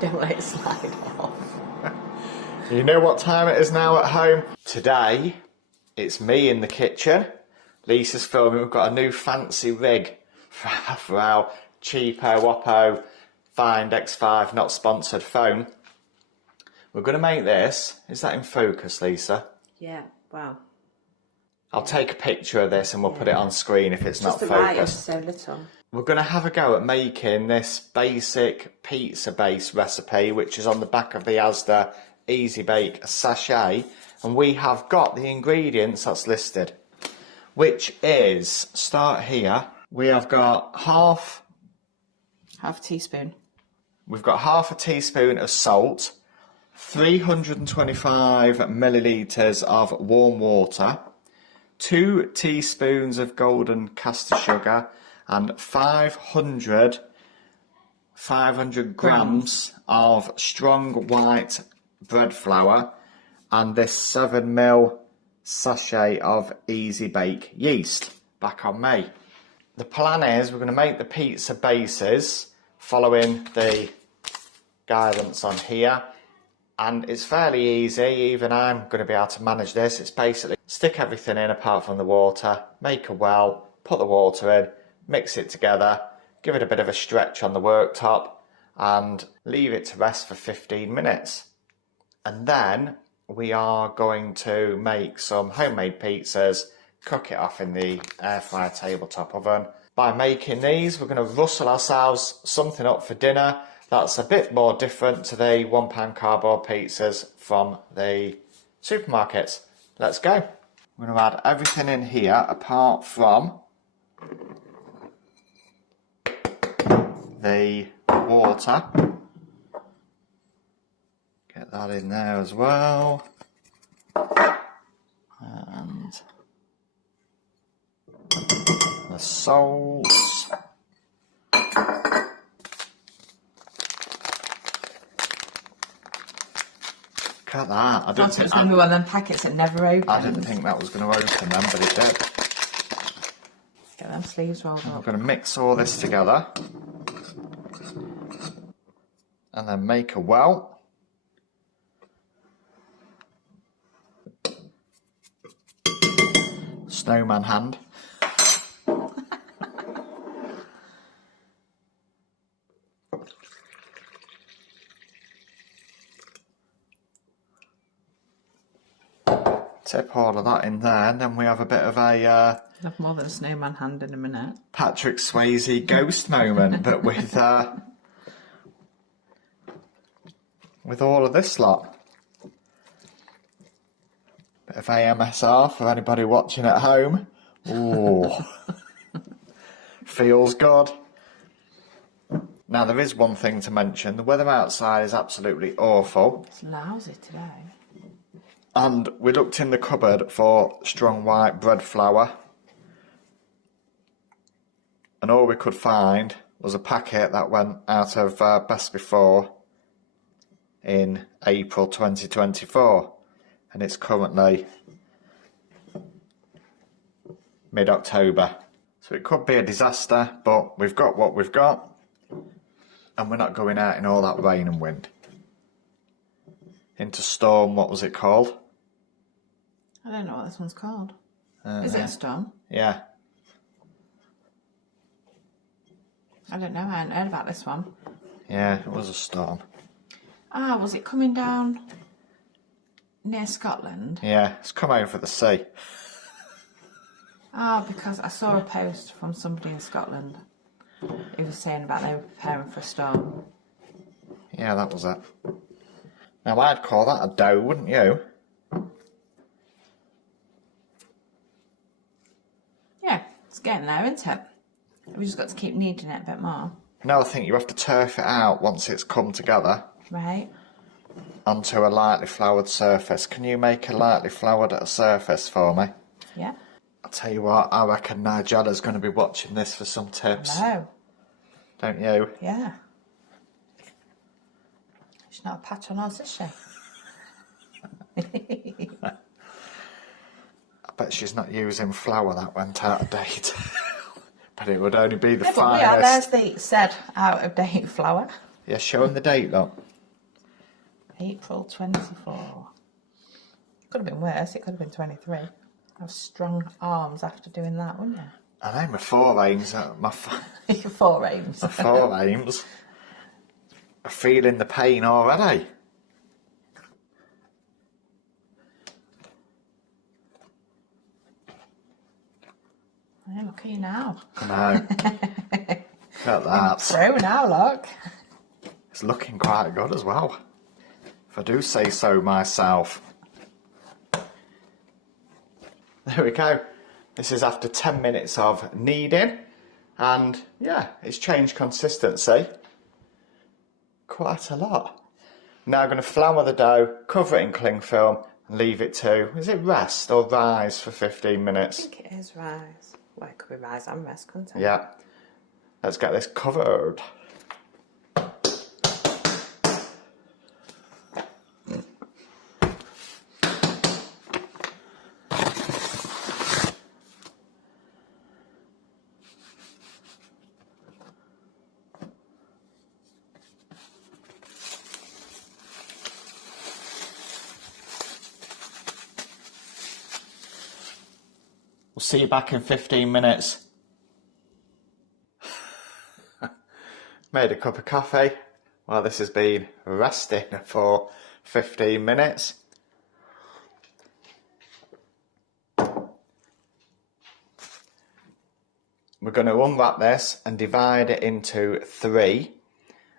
Don't let it slide off. You know what time it is now at home? Today, it's me in the kitchen. Lisa's filming. We've got a new fancy rig for our cheapo Wappo Find X5 not sponsored phone. We're going to make this. Is that in focus, Lisa? Yeah, wow. I'll take a picture of this and we'll put it on screen if it's not Just the light is focused. so little. We're going to have a go at making this basic pizza base recipe, which is on the back of the Asda Easy Bake sachet. And we have got the ingredients that's listed, which is, start here, we have got half a teaspoon. We've got half a teaspoon of salt, 325 millilitres of warm water, 2 teaspoons of golden caster sugar, and 500 grams of strong white bread flour, and this 7ml sachet of Easy Bake yeast. Back on me. The plan is we're going to make the pizza bases following the guidance on here, and it's fairly easy. Even I'm going to be able to manage this. It's basically stick everything in apart from the water, make a well, put the water in, mix it together, give it a bit of a stretch on the worktop and leave it to rest for 15 minutes. And then we are going to make some homemade pizzas, cook it off in the air fryer tabletop oven. By making these, we're going to rustle ourselves something up for dinner that's a bit more different to the £1 cardboard pizzas from the supermarkets. Let's go. We're going to add everything in here apart from the water. Get that in there as well. And the salt. Look at that. I didn't think one of them packets that never opened. I didn't think that was going to open them, but it did. Get them sleeves rolled up. We're going to mix all this together and then make a well. Snowman hand. Tip all of that in there, and then we have a bit of a Have more than a snowman hand in a minute. Patrick Swayze ghost moment, but with all of this lot. Bit of AMSR for anybody watching at home. Ooh, feels good. Now there is one thing to mention: the weather outside is absolutely awful. It's lousy today. And we looked in the cupboard for strong white bread flour, and all we could find was a packet that went out of Best Before in April 2024, and it's currently mid-October. So it could be a disaster, but we've got what we've got, and we're not going out in all that rain and wind. Into storm, what was it called? I don't know what this one's called. Is it a storm? Yeah. I don't know, I hadn't heard about this one. Yeah, it was a storm. Ah, was it coming down near Scotland? Yeah, it's come over the sea. Ah, because I saw a post from somebody in Scotland who was saying about they were preparing for a storm. Yeah, that was it. Now, I'd call that a dough, wouldn't you? Yeah, it's getting there, isn't it? We just got to keep kneading it a bit more. Now I think you have to turf it out once it's come together. Right. Onto a lightly floured surface. Can you make a lightly floured surface for me? Yeah. I'll tell you what, I reckon Nigella's going to be watching this for some tips. Hello. Don't you? Yeah. She's not a patch on us, is she? I bet she's not using flour that went out of date. But it would only be the finest. Yeah, there's the said out of date flour. Yeah, show them the date, look. April 24. Could have been worse, it could have been 23. Have strong arms after doing that, wouldn't you? I know, my forearms, Your forearms. my forearms are feeling the pain already. Yeah, look at you now. I know. Look at that. Through now, look. It's looking quite good as well, if I do say so myself. There we go. This is after 10 minutes of kneading, and yeah, it's changed consistency quite a lot. Now I'm going to flour the dough, cover it in cling film, and leave it to, is it rest or rise for 15 minutes? I think it is rise. Well, it could be rise and rest, couldn't it? Yeah. Let's get this covered. We'll see you back in 15 minutes. Made a cup of coffee while this has been resting for 15 minutes. We're going to unwrap this and divide it into 3,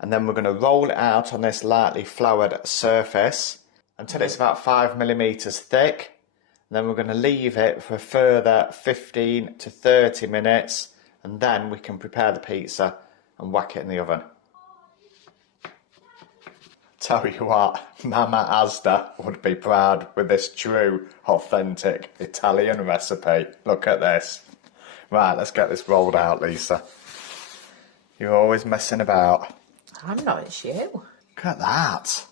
and then we're going to roll it out on this lightly floured surface until it's about 5mm thick. Then we're going to leave it for a further 15 to 30 minutes, and then we can prepare the pizza and whack it in the oven. Tell you what, Mama Asda would be proud with this true, authentic Italian recipe. Look at this. Right, let's get this rolled out, Lisa. You're always messing about. I'm not, it's you. Look at that.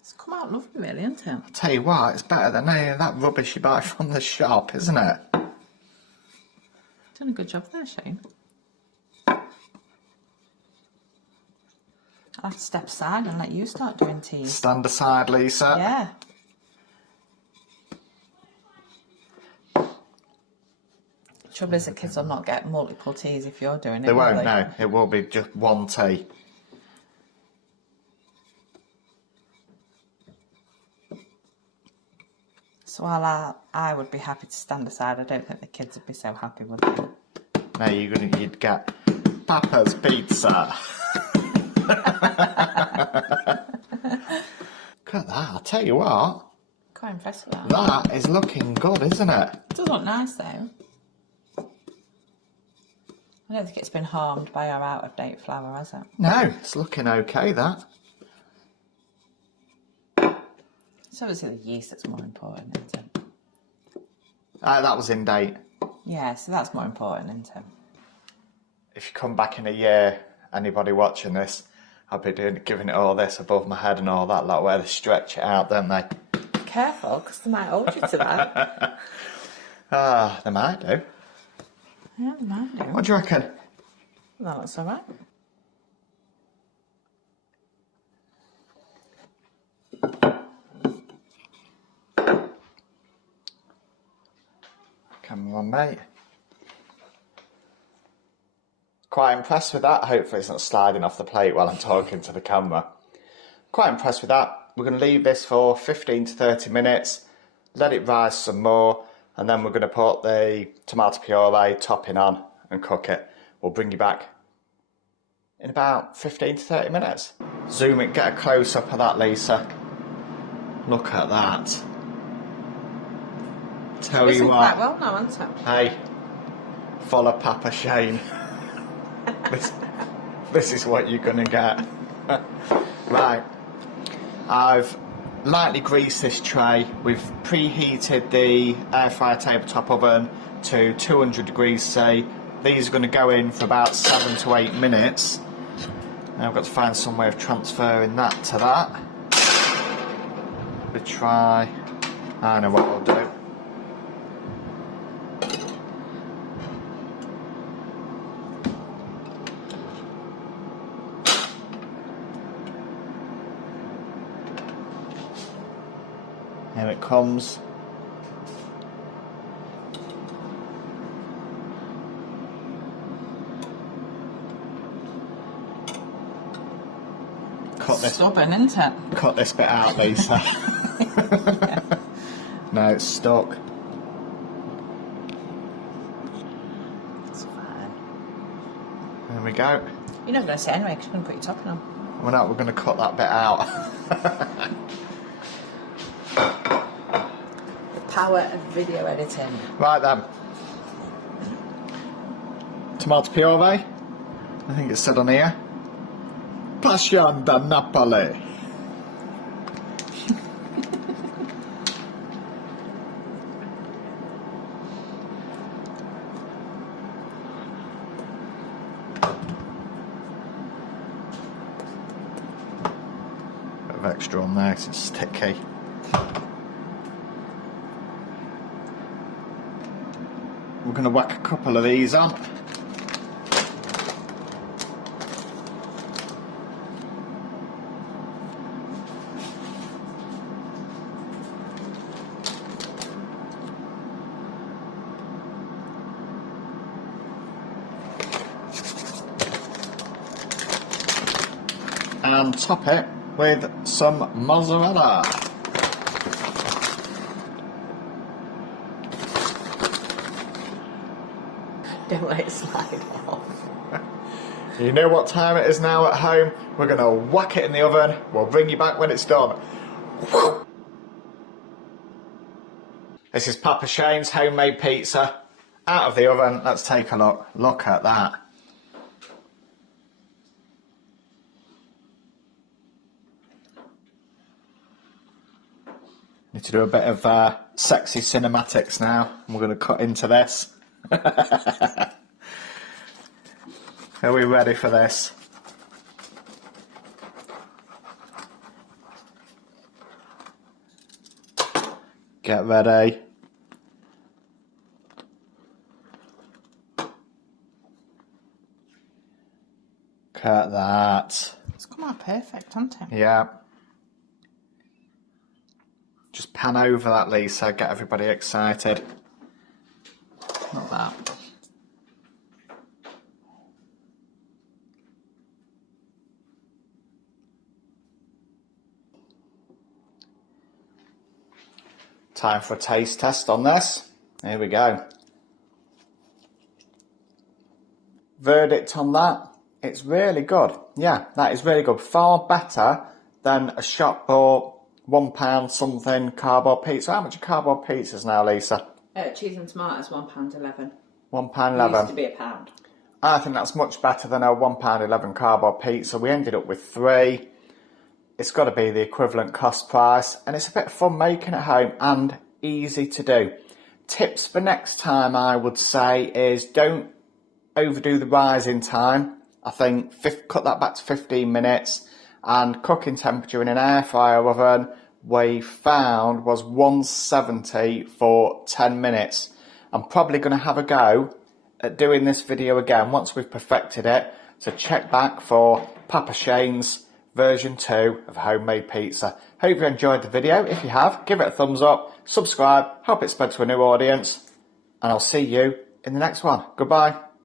It's come out lovely, really, hasn't it? I'll tell you what, it's better than any of that rubbish you buy from the shop, isn't it? Done a good job there, Shane. I'll have to step aside and let you start doing tea. Stand aside, Lisa. Yeah. Trouble is, the kids will not get multiple teas if you're doing it. They will won't, no. It will be just one tea. So while I would be happy to stand aside, I don't think the kids would be so happy, would they? No, you'd get Papa's pizza. Look at that, I'll tell you what. Quite impressed with that. That is looking good, isn't it? It does look nice, though. I don't think it's been harmed by our out-of-date flour, has it? No, it's looking okay, that. It's obviously the yeast that's more important, isn't it? That was in date. Yeah, so that's more important, isn't it? If you come back in a year, anybody watching this, I'll be giving it all this above my head and all that, like where they stretch it out, don't they? Be careful, because they might hold you to that. They might do. Yeah, they might do. What do you reckon? That looks alright. Come on, mate. Quite impressed with that. Hopefully it's not sliding off the plate while I'm talking to the camera. Quite impressed with that. We're going to leave this for 15 to 30 minutes, let it rise some more, and then we're going to put the tomato puree topping on and cook it. We'll bring you back in about 15 to 30 minutes. Zoom it, get a close-up of that, Lisa. Look at that. Tell you what. Quite well now, hasn't it? Hey, follow Papa Shane. This is what you're going to get. Right, I've lightly greased this tray. We've preheated the air fryer tabletop oven to 200 degrees C. These are going to go in for about 7 to 8 minutes. Now I've got to find some way of transferring that to that. We'll try. I know what I'll do. Here it comes. Stubborn, isn't it? Cut this bit out, Lisa. No, it's stuck. It's fine. There we go. You're not going to say anyway because you're going to put your topping on. We're not. We're going to cut that bit out. The power of video editing. Right then. Tomato piove. I think it's said on here. Passion da Napoli. Bit of extra on there 'cause it's sticky. We're going to whack a couple of these on. And top it with some mozzarella. Don't let it slide off. You know what time it is now at home. We're going to whack it in the oven. We'll bring you back when it's done. This is Papa Shane's homemade pizza. Out of the oven. Let's take a look. Look at that. Need to do a bit of sexy cinematics now. We're going to cut into this. Are we ready for this? Get ready. Look at that. It's come out perfect, hasn't it? Yeah. Just pan over that, Lisa. Get everybody excited. Not that. Time for a taste test on this. Here we go. Verdict on that, it's really good. Yeah, that is really good. Far better than a shop bought £1 something cardboard pizza. How much are cardboard pizzas now, Lisa? Cheese and tomatoes, £1.11. £1.11. Used to be £1. I think that's much better than a £1.11 cardboard pizza. We ended up with 3. It's got to be the equivalent cost price, and it's a bit of fun making at home and easy to do. Tips for next time, I would say, is don't overdo the rising time. I think cut that back to 15 minutes, and cooking temperature in an air fryer oven we found was 170 for 10 minutes. I'm probably going to have a go at doing this video again once we've perfected it, so check back for Papa Shane's version 2 of homemade pizza. Hope you enjoyed the video. If you have, give it a thumbs up, subscribe, help it spread to a new audience, and I'll see you in the next one. Goodbye.